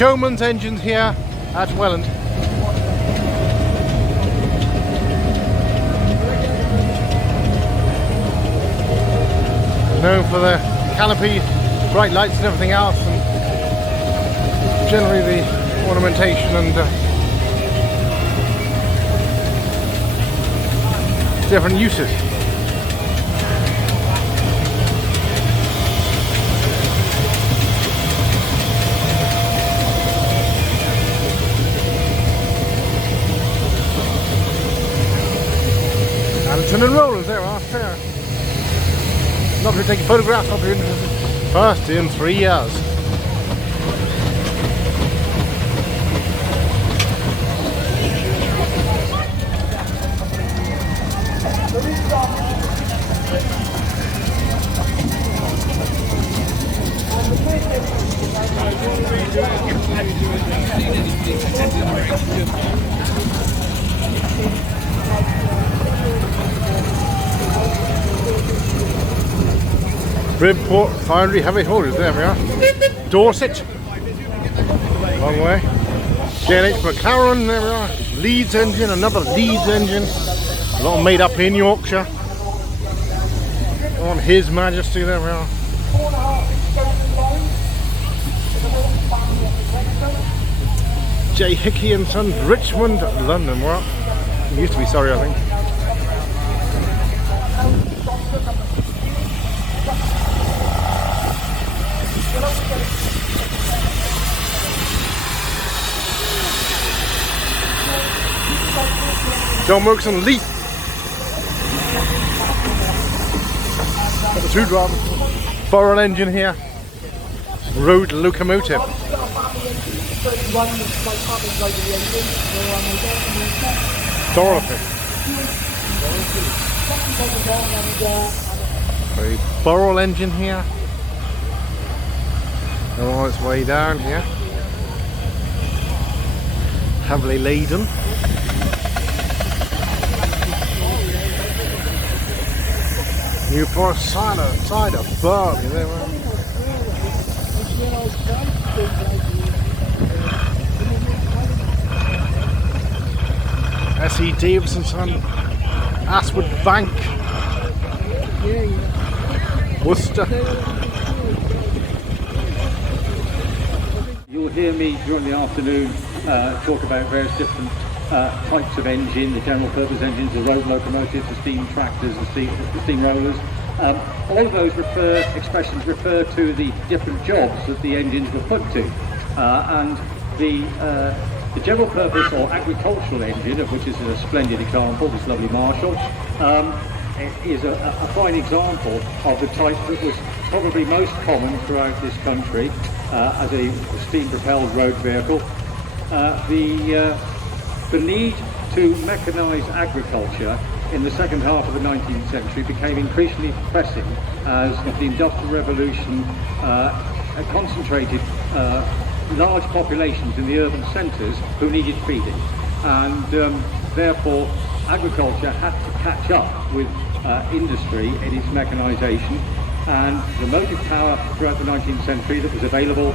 Showman's engines here at Welland. Known for the canopy, bright lights and everything else, and generally the ornamentation and different uses. And rollers, there are there. Not to take photographs, not to interested. First in 3 years. Bridport Foundry Heavy Haulage, there we are. Dorset, long way. JNH McLaren, there we are. Leeds engine, another Leeds engine. A lot made up in Yorkshire. On His Majesty, there we are. J. Hickey and Sons, Richmond, London. Well, it used to be Surrey, I think. John Wilkson Leith. Got the two drivers. Burrell engine here. Road locomotive. Dorothy. A Burrell engine here. On its way down here. Heavily laden. Newport cider Burnley, there we are. S.E. Davison Son, Aswood Bank, Worcester. You'll hear me during the afternoon talk about various different types of engine, the general purpose engines, the road locomotives, the steam tractors, the steam rollers. All of those expressions refer to the different jobs that the engines were put to. And the general purpose or agricultural engine, of which this is a splendid example, this lovely Marshall, is a fine example of the type that was probably most common throughout this country as a steam-propelled road vehicle. The need to mechanise agriculture in the second half of the 19th century became increasingly pressing as the Industrial Revolution concentrated large populations in the urban centres who needed feeding, and therefore agriculture had to catch up with industry in its mechanisation, and the motive power throughout the 19th century that was available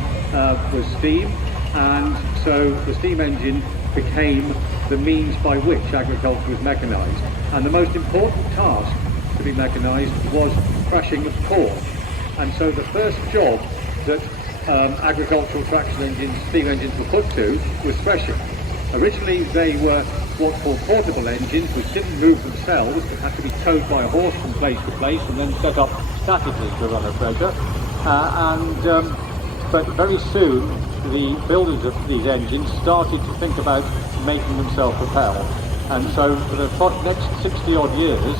was steam, and so the steam engine became the means by which agriculture was mechanised. And the most important task to be mechanised was crushing of corn. And so the first job that agricultural traction engines, steam engines were put to was threshing. Originally they were what's called portable engines, which didn't move themselves but had to be towed by a horse from place to place and then set up statically to run a thresher. But very soon the builders of these engines started to think about making them self-propel. And so for the next 60 odd years,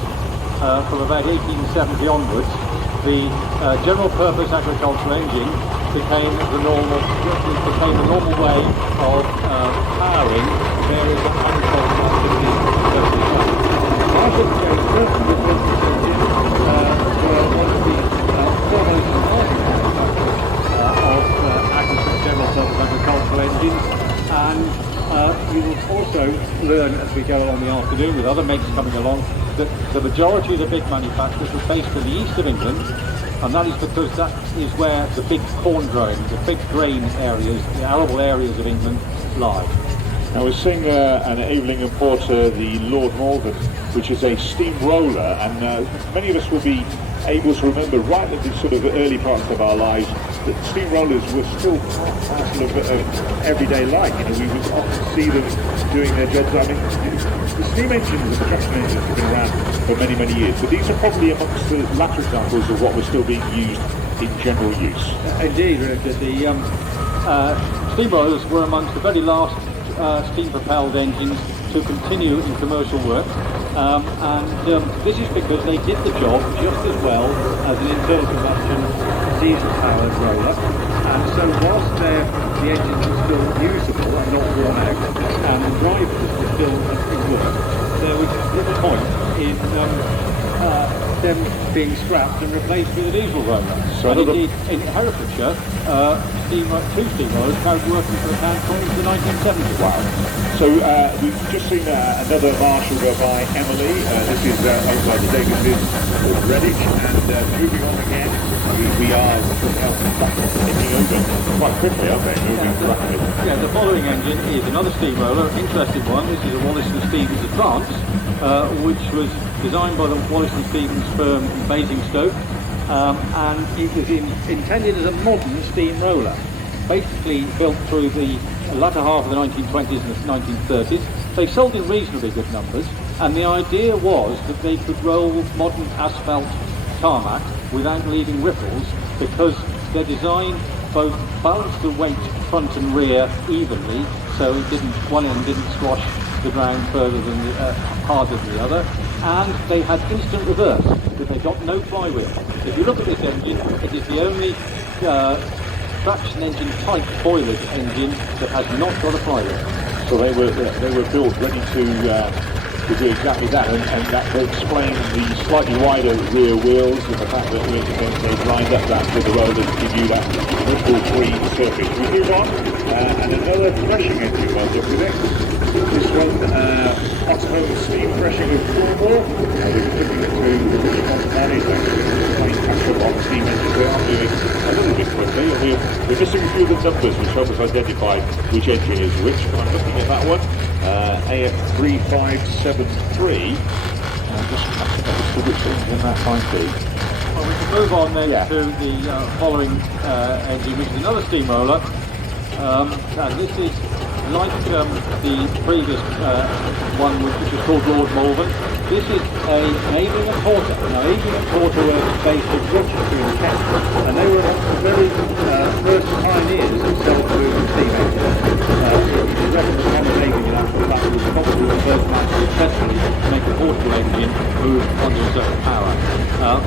from about 1870 onwards, the general purpose agricultural engine became the normal way of powering various agricultural activities. Marshall engines were one of the foremost of general purpose agricultural engines, and you will also learn as we go along the afternoon with other makes coming along that the majority of the big manufacturers were based in the east of England, and that is because that is where the big corn growing, the big grain areas, the arable areas of England lie. Now we're seeing an Eveling and Porter, the Lord Malvern, which is a steam roller, and many of us will be able to remember right at the sort of early parts of our lives that steam rollers were still part of everyday life. You know, we would often see them doing their jobs. I mean, the steam engines and the traction engines have been around for many, many years, but these are probably amongst the latter examples of what was still being used in general use. Indeed, Richard, the steam rollers were amongst the very last steam-propelled engines to continue in commercial work, and this is because they did the job just as well as an internal combustion diesel-powered roller, and so whilst the engines were still usable and not worn out, and the drivers were still in work, there was little point in them being scrapped and replaced with a diesel roller. So and indeed, in Herefordshire, two steam rollers carried working for the town since the 1970s. Wow. So we've just seen another Marshall go by Emily. This is owned by the Davises of Redditch, and moving on again, we are taking over quite quickly, aren't they? Moving rapidly. Yeah, the following engine is another steam roller, interesting one. This is a Wallace and Stevens Advance, which was designed by the Wallace and Stevens firm in Basingstoke, and it was intended as a modern steam roller, basically built through the latter half of the 1920s and the 1930s. They sold in reasonably good numbers, and the idea was that they could roll modern asphalt tarmac without leaving ripples, because their design both balanced the weight front and rear evenly, so it didn't, one end didn't squash the ground further than harder than the other, and they had instant reverse, but they got no flywheel. If you look at this engine, it is the only traction engine type boiler engine that has not got a flywheel. So they were built ready to do exactly that, and that explains the slightly wider rear wheels and the fact that they've lined up that with the rollers to give you that ripple-free surface. We move on, and another threshing engine well up with it. This one, Otterhome steam threshing of Cornwall. We're looking to manage that catch up on steam engines. We are moving a little bit quickly, and we're missing a few of the numbers which help us identify which engine is which. But I'm looking at that one, AF3573. Just catching up to which engine that might be. Well, we can move on then to the following engine, which is another steamroller, and this is like the previous one, which was called Lord Malvern. This is an Eveling and Porter. Now, Eveling and Porter were based in Rochester in Kent, and they were the very first pioneers of self-moving steam engines. It is reckoned that Thomas Eveling, in actual fact, was probably the first man to successfully make a portable engine move under its own power.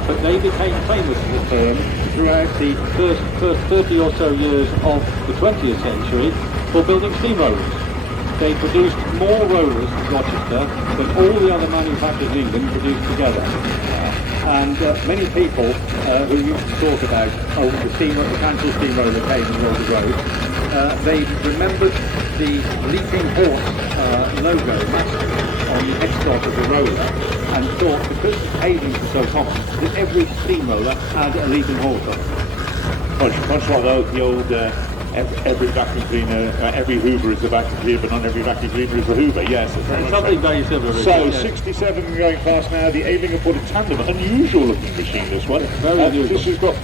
But they became famous as a firm throughout the first 30 or so years of the 20th century for building steamrollers. They produced more rollers in Rochester than all the other manufacturers in England produced together. And many people who used to talk about, the cancel steamroller came and rolled the road, they remembered the leaping horse logo mascot on the headstock of the roller, and thought, because Evelings were so common, that every steamroller had a leaping horse on it. Much like the old every vacuum cleaner, every Hoover is a vacuum cleaner, but not every vacuum cleaner is a Hoover. Yes, it's something very similar. So 67 going past now. The Eveling and Porter tandem, unusual looking machine. This one. Very unusual. This has got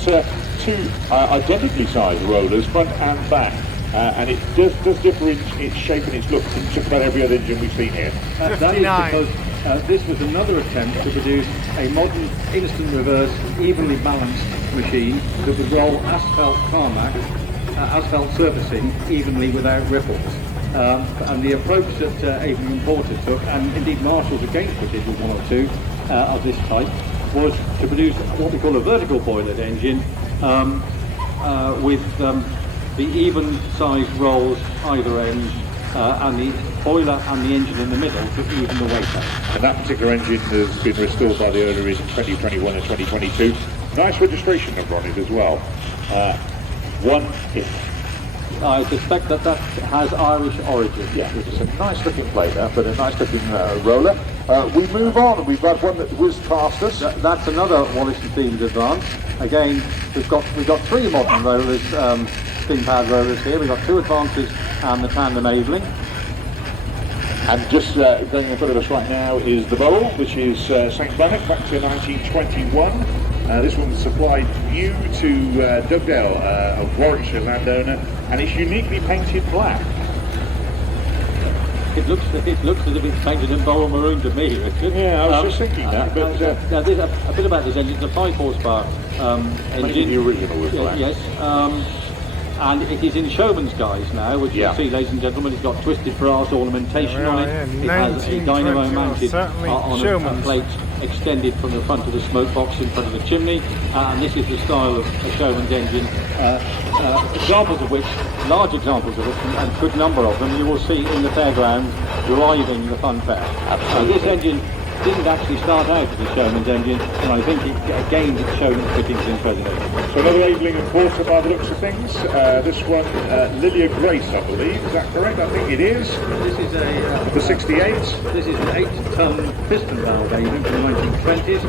two identically sized rollers, front and back. And it does differ in its shape and its look from just about every other engine we've seen here. That is because this was another attempt to produce a modern instant reverse, evenly balanced machine that would roll asphalt tarmac, asphalt surfacing evenly without ripples. And the approach that Eveling and Porter took, and indeed Marshall's against it with one or two of this type, was to produce what we call a vertical boiler engine with the even sized rolls either end, and the boiler and the engine in the middle to even the weight out. And that particular engine has been restored by the owner in 2021 and 2022. Nice registration number on it as well. One if. I suspect that has Irish origin. Yeah, which is a nice looking plate there, but a nice looking roller. We move on. We've had one that whizzed past us. That's another Wallace and Stevens advance. Again, we've got 3 modern rollers, steam powered rollers here. We've got 2 advances and the tandem Aveling. And just going in front of us right now is the Bowl, which is St. Clement, back to 1921. This one's supplied new to Dugdale, a Warwickshire landowner, and it's uniquely painted black. It looks as if it's painted in Bowl maroon to me, Richard. Yeah, I was just thinking that. But now, there's a bit about this engine. It's a 5 horsepower engine. the original was black. Yes. And it is in Showman's guise now, which you see, ladies and gentlemen. It's got twisted brass ornamentation on it. It has a dynamo mounted on a plate extended from the front of the smoke box in front of the chimney, and this is the style of a Showman's engine. Examples of which, large examples of it, and good number of them, you will see in the fairgrounds driving the fun fair. This engine didn't actually start out as a Showman's engine, and I think it gained its Showman's fittings in presently. So another Aveling and Porter by the looks of things. This one, Lilia Grace, I believe. Is that correct? I think it is. This is The 68. This is an 8-ton piston valve Aveling from the 1920s.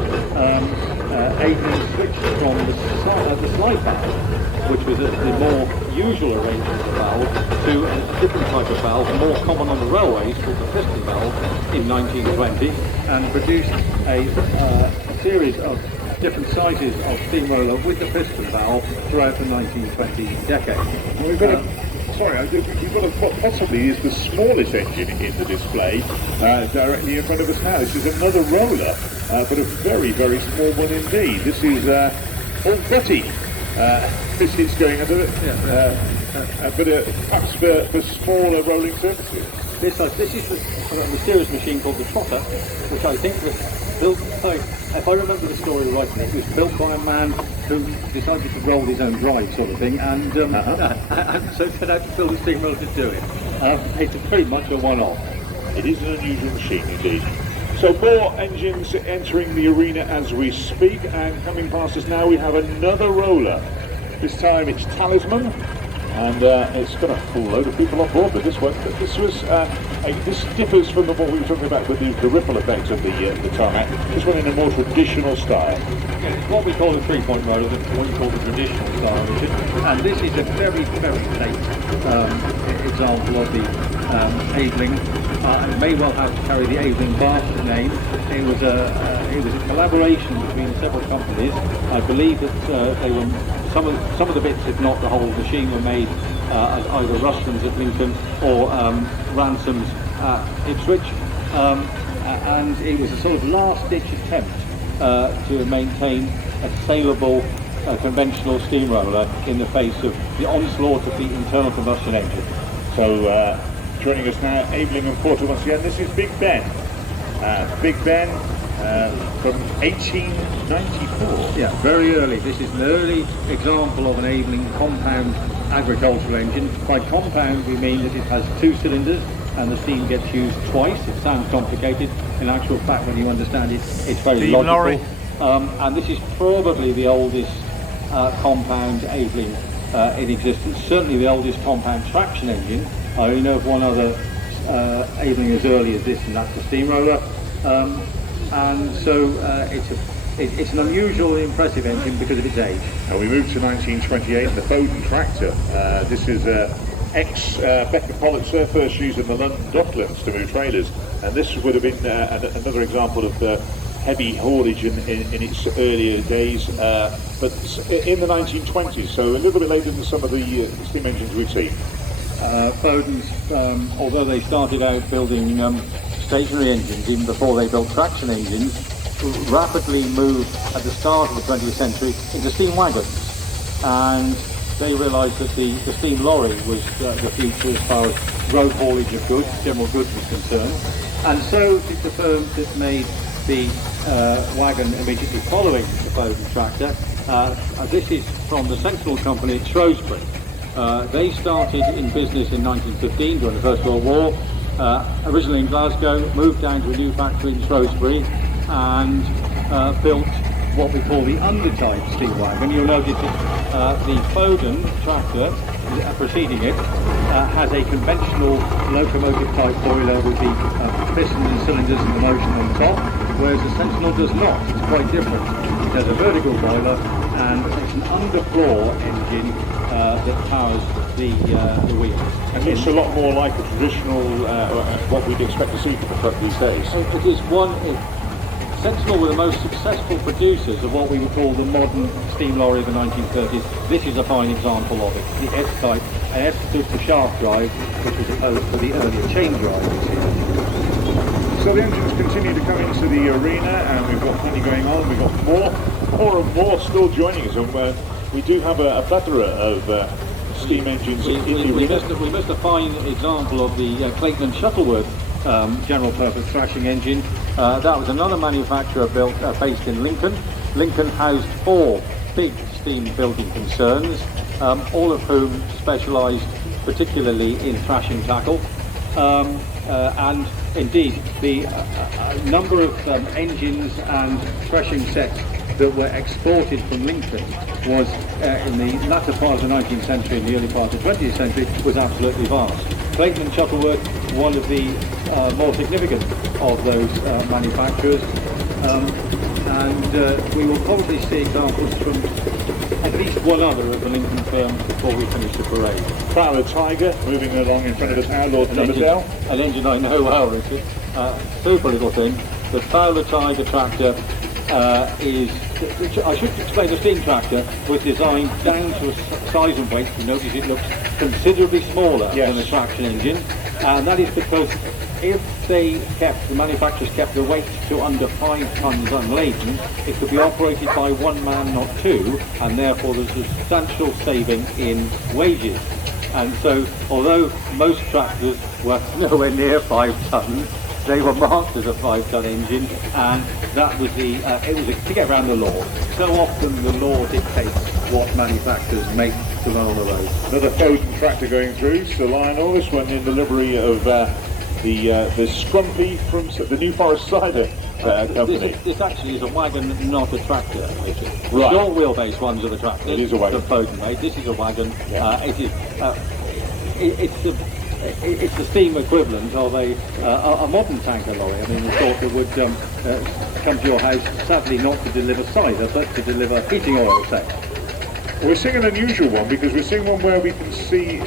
Aveling switched from the slide valve, which was the more usual arrangement of the valve, to a different type of valve, more common on the railways, called the piston valve, in 1920, and produced a series of different sizes of steamroller with the piston valve throughout the 1920 decade. Well, we've got we've got what possibly is the smallest engine in the display directly in front of us now. This is another roller, but a very, very small one indeed. This is Old Betty. This is going under it, but perhaps for smaller rolling surfaces. This is a mysterious machine called the Trotter, which I think was built, if I remember the story right, it was built by a man who decided to roll his own drive, sort of thing, and so set out to build a steamroller to do it. It's pretty much a one-off. It is an unusual machine indeed. So more engines entering the arena as we speak, and coming past us now we have another roller. This time it's Talisman, and it's got a full load of people on board with this one. But this was this differs from what we were talking about with the ripple effect of the tarmac. This one in a more traditional style. Yeah, it's what we call the 3-point roller, what you call the traditional style, Richard. And this is a very, very late example of the Aveling. It may well have to carry the Aveling Barker name. It was a collaboration between several companies. I believe that they were some of the bits, if not the whole machine, were made at either Ruston's at Lincoln or Ransom's at Ipswich, and it was a sort of last-ditch attempt to maintain a saleable conventional steamroller in the face of the onslaught of the internal combustion engine. So joining us now, Aveling and Porter once again. This is Big Ben. Big Ben from 1894. Yeah, very early. This is an early example of an Aveling compound agricultural engine. By compound we mean that it has 2 cylinders and the steam gets used twice. It sounds complicated. In actual fact, when you understand it, it's very Steam logical. lorry. And this is probably the oldest compound Aveling in existence. Certainly the oldest compound traction engine. I only know of one other Aveling as early as this, and that's the steamroller. And so it's an unusually impressive engine because of its age. And we move to 1928, the Bowden tractor. This is ex-Becker Politzer, first used in the London Docklands to move trailers. And this would have been another example of heavy haulage in its earlier days, but in the 1920s, so a little bit later than some of the steam engines we've seen. Bowden's, although they started out building stationary engines even before they built traction engines, rapidly moved at the start of the 20th century into steam wagons, and they realised that the steam lorry was the future as far as road haulage of goods, general goods was concerned. And so did the firms that made the wagon immediately following the Bowden tractor. This is from the Sentinel Company at Shrewsbury. They started in business in 1915 during the First World War, originally in Glasgow, moved down to a new factory in Shrewsbury and built what we call the undertype steam wagon. You'll notice that the Bowden tractor preceding it has a conventional locomotive type boiler with the pistons and cylinders and the motion on top, whereas the Sentinel does not. It's quite different. It has a vertical boiler and it's an underfloor engine that powers the wheel. And it's a lot more like a traditional, what we'd expect to see from the truck these days. It is one. Sentinel were the most successful producers of what we would call the modern steam lorry of the 1930s. This is a fine example of it. The S-type. S stood for shaft drive, which was opposed to the earlier chain drive. So the engines continue to come into the arena, and we've got plenty going on. We've got more and more still joining us, and we do have a plethora of steam engines in the arena. We missed a fine example of the Clayton and Shuttleworth general purpose thrashing engine. That was another manufacturer based in Lincoln. Lincoln housed 4 big steam building concerns, all of whom specialised particularly in thrashing tackle. And indeed, the number of engines and thrashing sets that were exported from Lincoln was, in the latter part of the 19th century and the early part of the 20th century, was absolutely vast. Clayton and Shuttleworth, one of the more significant of those manufacturers, and we will probably see examples from at least one other of the Lincoln firms before we finish the parade. Fowler Tiger moving along in front of us now, Lord Numberdale. An engine I know well, Richard. Super little thing. The Fowler Tiger tractor I should explain, the steam tractor was designed down to a size and weight. You notice it looks considerably smaller than a traction engine, and that is because if the manufacturers kept the weight to under 5 tons unladen, it could be operated by one man, not two, and therefore there's a substantial saving in wages. And so, although most tractors were nowhere near 5 tons, they were marked as a 5-ton engine, and that was it was to get around the law. So often the law dictates what manufacturers make to run on the road. Another Foden tractor going through, Sir Lionel, this one in the livery of the Scrumpy from the New Forest Cider company. This actually is a wagon, not a tractor, Richard. Right. The short wheelbase ones are the tractors. It is a wagon. The Foden made. This is a wagon. Yeah. It's the steam equivalent of a modern tanker lorry. I mean, the sort that would come to your house, sadly not to deliver cider, but to deliver heating oil, say. We're seeing an unusual one because we're seeing one where we can see,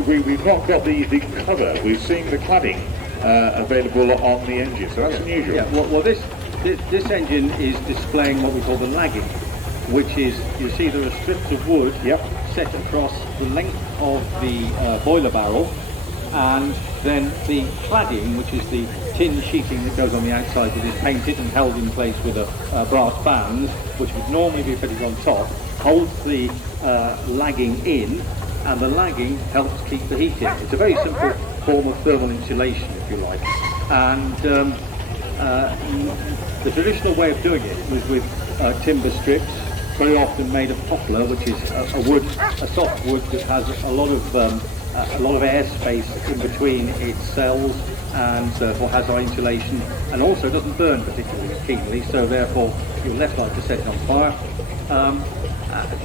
we've not got the cover, we're seeing the cladding available on the engine, so that's unusual. Yeah, well this engine is displaying what we call the lagging, which is, you see there are strips of wood set across the length of the boiler barrel, and then the cladding, which is the tin sheeting that goes on the outside that is painted and held in place with brass bands, which would normally be fitted on top, holds the lagging in, and the lagging helps keep the heat in. It's a very simple form of thermal insulation, if you like. And the traditional way of doing it was with timber strips, very often made of poplar, which is a soft wood that has a lot of air space in between its cells, and therefore has high insulation, and also doesn't burn particularly keenly, so therefore you're less likely to set it on fire.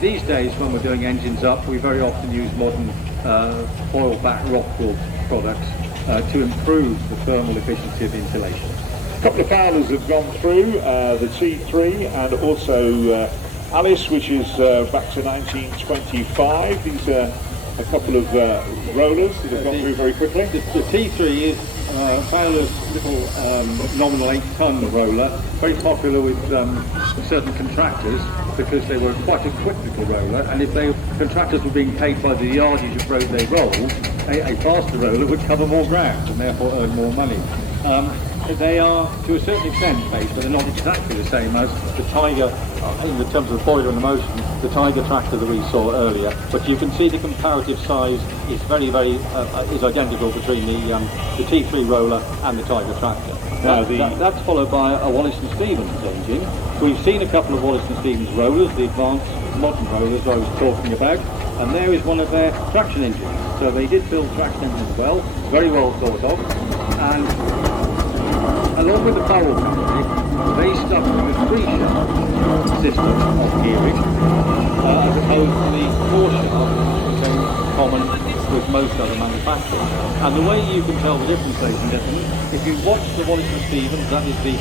These days, when we're doing engines up, we very often use modern foil-back rock-wool products to improve the thermal efficiency of insulation. A couple of Fowlers have gone through, the T3 and also Alice, which is back to 1925. These are a couple of rollers that have gone through very quickly. The T3 is Fowler's little nominal 8-ton roller, very popular with certain contractors because they were quite a quick little roller, and if contractors were being paid by the yardage of road they rolled, a faster roller would cover more ground and therefore earn more money. They are, to a certain extent, based, but they're not exactly the same as the Tiger, in the terms of the boiler and the motion, the Tiger tractor that we saw earlier. But you can see the comparative size is is identical between the T3 roller and the Tiger tractor. That's followed by a Wallace & Stevens engine. We've seen a couple of Wallace & Stevens rollers, the advanced modern rollers I was talking about, and there is one of their traction engines. So they did build traction engines well, very well thought of, and along with the barrel company, they stuck with a 3-shaft system of gearing, as opposed to the 4-shaft common with most other manufacturers. And the way you can tell the difference, ladies and gentlemen, if you watch the Wallace and Stevens, that is the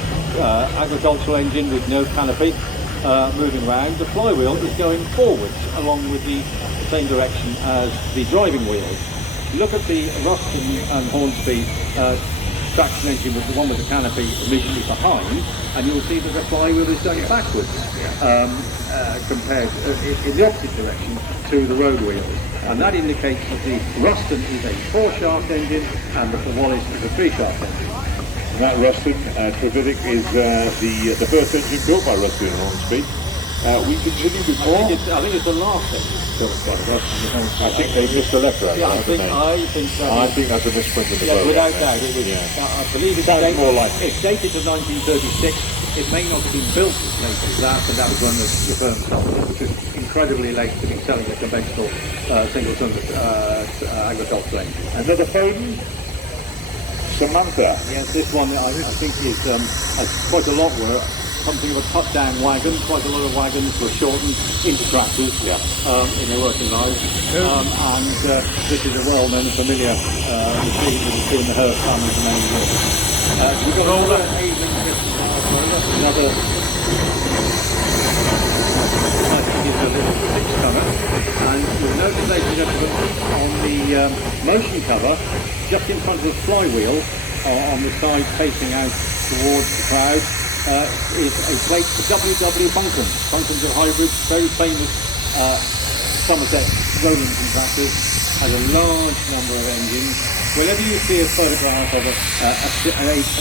agricultural engine with no canopy moving round, the flywheel is going forwards along with the same direction as the driving wheels. Look at the Ruston and Hornsby traction engine with the one with the canopy immediately behind, and you'll see that the flywheel is going backwards compared in the opposite direction to the road wheels. And that indicates that the Ruston is a 4-shaft engine and the Wallace is a 3-shaft engine. And that Ruston, Trevithick, is the first engine built by Ruston and Hornsby. We continue before. I think it's the last engine built by Ruston. I think they missed the letter out. Yeah, I think that's a misprint of the yeah, boat. without doubt. It was, I believe it's dated, more like it's dated to 1936. It may not have been built as late as that, but that was when the firm started, which is incredibly late to be selling a conventional single-cylinder agricultural engine. Another phone. Samantha. Yes, this one I think is has quite a lot work. Something of a cut-down wagon. Quite a lot of wagons were shortened into tractors in their working lives. And this is a well-known and familiar machine that has been in the Hurst family for many years. We've got another I think is a little six-tonner. And you'll notice, ladies and gentlemen, on the motion cover, just in front of the flywheel, on the side facing out towards the crowd, is a plate for W.W. Buncombe. Buncombe's a hybrid, very famous Somerset rolling contractors, has a large number of engines. Whenever you see a photograph of a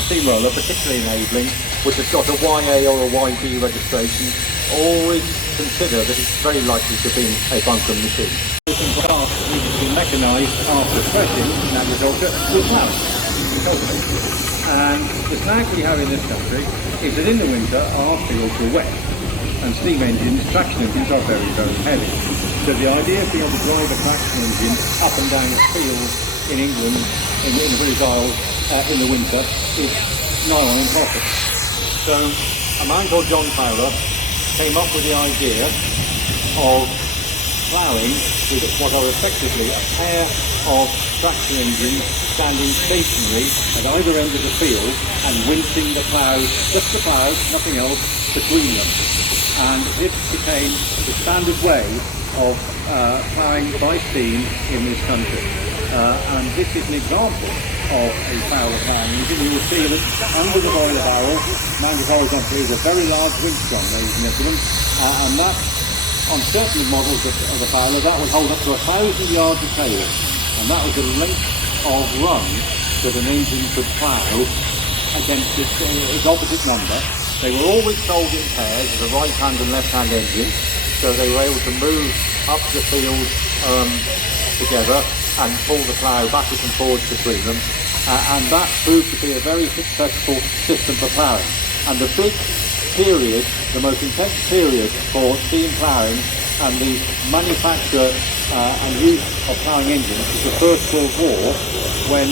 steamroller, particularly enabling, which has got a YA or a YB registration, always consider that it's very likely to be a Buncombe machine. This craft needs to be mechanised after threshing in agriculture with plough. And the snag we have in this country is that in the winter our fields are wet, and steam engines, traction engines are very, very heavy. So the idea of being able to drive a traction engine up and down the fields in England, in the British Isles, in the winter, is nigh on impossible. So a man called John Fowler came up with the idea of ploughing with what are effectively a pair of traction engines standing stationary at either end of the field and winching the plough, just the plough, nothing else, between them. And this became the standard way of ploughing by steam in this country. And this is an example of a Fowler ploughing engine. You will see that under the boiler barrel, mounted horizontally, is a very large winch drum, ladies and gentlemen, and that, on certain models of the Fowler, that would hold up to 1,000 yards of cable, and that was the length of run that an engine could plough against its opposite number. They were always sold in pairs as a right-hand and left-hand engine, so they were able to move up the field together and pull the plough backwards and forwards between them, and that proved to be a very successful system for ploughing. And the big period, the most intense period for steam ploughing and the manufacture and use of ploughing engines was the First World War, when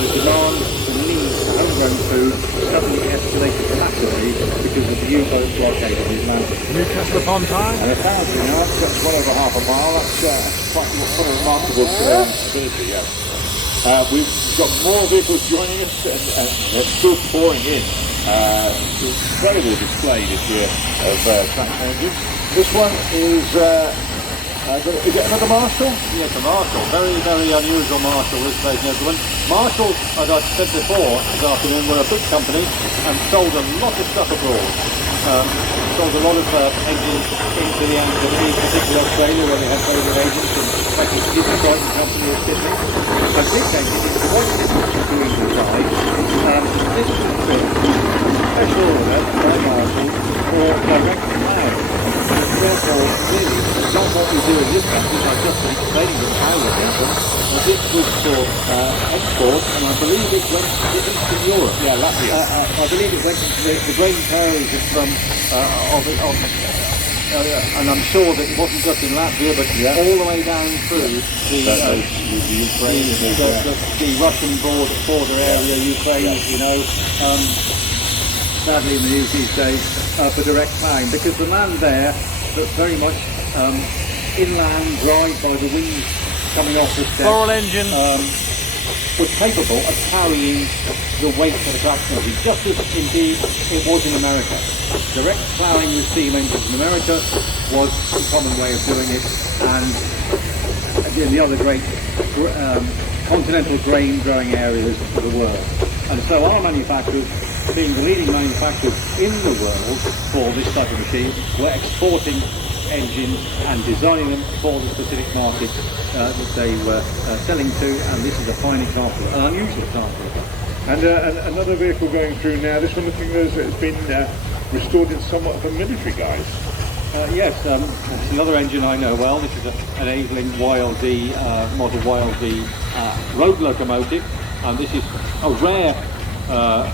the demand for need for homegrown food suddenly escalated massively because of the U-boat blockade of the Atlantic. Newcastle upon Tyne. And 1,000 yards, that's well over half a mile. That's quite a remarkable ability, yes. We've got more vehicles joining us and they're still pouring in. Incredible display this year of traction engines. This one is it another Marshall? Yes, a Marshall. Very, very unusual Marshall, this, ladies and gentlemen. Marshall, as I said before this afternoon, were a big company and sold a lot of stuff abroad. Sold a lot of engines into the Antilles, particularly Australia, where they had very good agents, and especially the Detroit company of Sydney. And this engine is what it is doing inside. This was built special order by Marshall for direct plough. Therefore, really, it's not what we do in this country. I've just been explaining them how we get them. But this was for export, and I believe it went to Eastern Europe. Yeah, Latvia. I believe it went to the Great Prairies and I'm sure that it wasn't just in Latvia, but all the way down through the Russian border area, Ukraine, you know. Sadly in the news these days for direct ploughing, because the land there that very much inland drive by the wind coming off the step. Floral engine. Was capable of carrying the weight of the traction engine, just as indeed it was in America. Direct ploughing with steam engines in America was the common way of doing it, and again the other great continental grain growing areas of the world. And so our manufacturers, being the leading manufacturers in the world for this type of machine, were exporting engines and designing them for the specific markets that they were selling to, and this is a fine example, an unusual example of that. And another vehicle going through now, this one looking as it's been restored in somewhat of a military guise. Yes, it's another engine I know well. This is an Aveling YLD, model YLD road locomotive, and this is a rare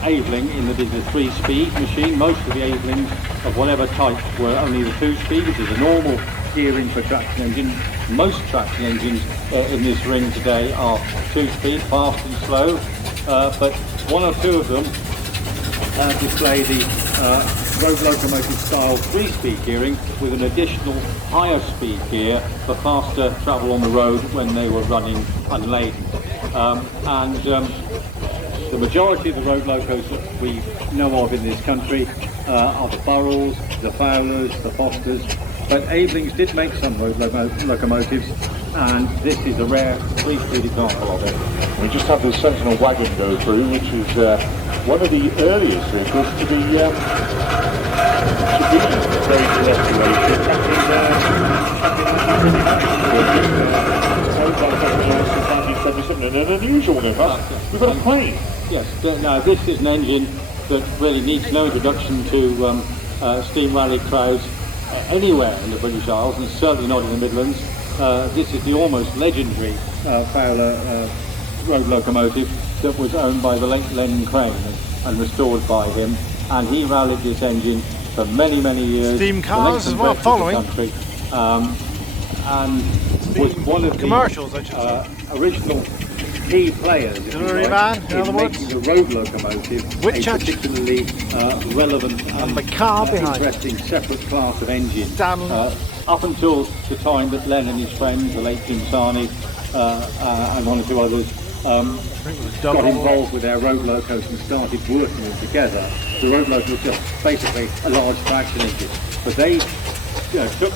Aveling in that it's a 3-speed machine. Most of the Avelings of whatever type were only the 2-speed, which is a normal gearing for a traction engine. Most traction engines in this ring today are 2-speed, fast and slow, but one or two of them display the road locomotive style 3-speed gearing with an additional higher speed gear for faster travel on the road when they were running unladen. The majority of the road locos that we know of in this country are the Burrells, the Fowlers, the Fosters, but Avelings did make some road locomotives, and this is a rare 3-speed example of it. We just had the Sentinel wagon go through, which is one of the earliest vehicles to be very restoration. And an unusual one, in fact. We've got a plane. Yes, now this is an engine that really needs no introduction to steam rally crowds anywhere in the British Isles, and certainly not in the Midlands. This is the almost legendary Fowler road locomotive that was owned by the late Len Crane and restored by him, and he rallied this engine for many, many years. Steam cars as well following. Country, and was one of commercials, the original key players in making the road locomotive a particularly relevant and interesting separate class of engine. Up until the time that Len and his friends, the late Jim Sarney and one or two others, got involved with their road locos and started working them together. The road loco was just basically a large traction engine, but they took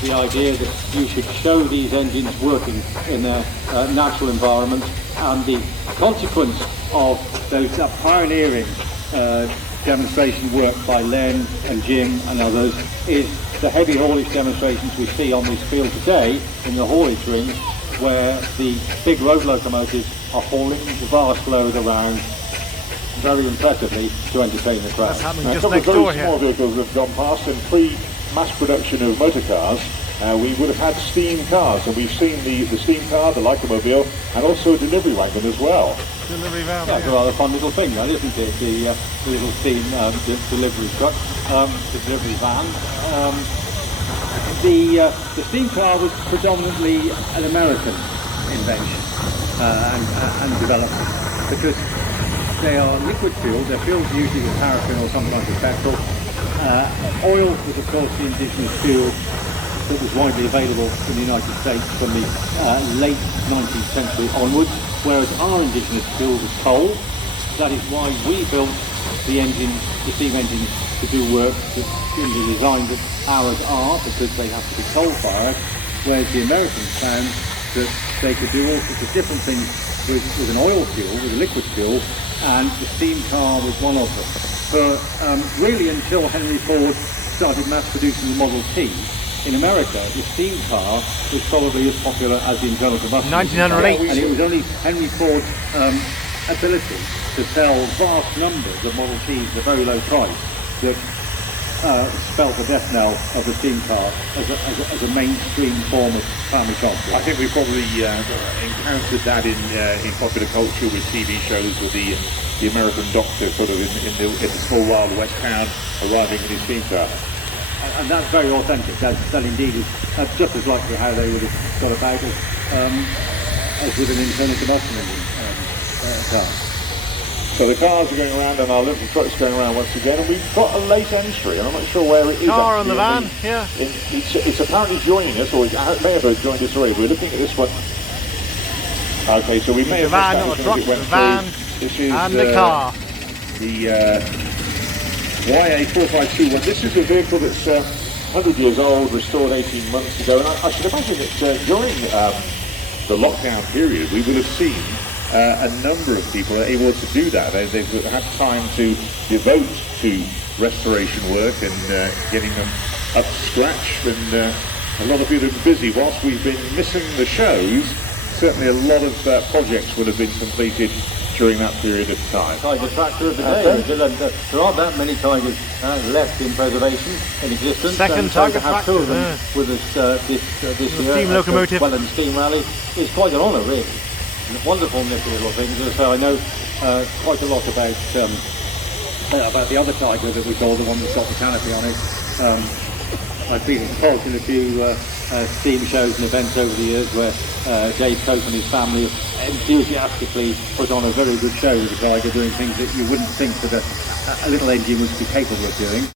the idea that you should show these engines working in their natural environment, and the consequence of those pioneering demonstration work by Len and Jim and others is the heavy haulage demonstrations we see on this field today in the haulage ring, where the big road locomotives are hauling the vast load around very impressively to entertain the crowd. That's happening now, just a couple next of door very here. small vehicles have gone past, and pre-mass production of motor cars, we would have had steam cars, and we've seen the steam car, the Lycomobile, and also a delivery wagon as well. Delivery van. Yeah, it's a rather fun little thing, that, isn't it? The little steam delivery truck, the delivery van. The steam car was predominantly an American invention and development, because they are liquid fueled. They're fueled usually with paraffin or some kind of petrol. Oil was, of course, the indigenous fuel that was widely available in the United States from the late 19th century onwards, whereas our indigenous fuel was coal. That is why we built the engines, the steam engines, to do work in the design that ours are, because they have to be coal-fired, whereas the Americans found that they could do all sorts of different things with an oil fuel, with a liquid fuel, and the steam car was one of them. For really until Henry Ford started mass producing the Model T, in America, the steam car was probably as popular as the internal combustion. 1908. And it was only Henry Ford's ability to sell vast numbers of Model Ts at a very low price that spelt the death knell of the steam car as a mainstream form of family transport. I think we probably encountered that in popular culture with TV shows with the American doctor sort of in the small wild west town arriving in his steam car. And that's very authentic. That indeed is just as likely how they would have got about it as with an internal combustion engine car. So the cars are going around and our little truck's going around once again, and we've got a late entry, and I'm not sure where it is. Car on the actually. van, yeah. It's apparently joining us, or it may have joined us already. We're looking at this one. Okay, so we may The have van, missed not that a truck, as it went the van through. This is and the car. The YA4521. This is a vehicle that's 100 years old, restored 18 months ago, and I should imagine that during the lockdown period we would have seen a number of people are able to do that. They've had time to devote to restoration work and getting them up to scratch, and a lot of people have been busy. Whilst we've been missing the shows, certainly a lot of projects would have been completed during that period of time. Tiger tractor of the day. There aren't that many tigers left in preservation, in existence. Second and so tiger to have tractor, two of them yeah. with us this year steam at locomotive. the Welland Steam Rally is quite an honour, really. Wonderful nifty little things. So I know quite a lot about the other tiger that we call the one that's got the canopy on it. I've been involved in a few steam shows and events over the years where Dave Cope and his family have enthusiastically put on a very good show with the tiger, doing things that you wouldn't think that a little engine would be capable of doing.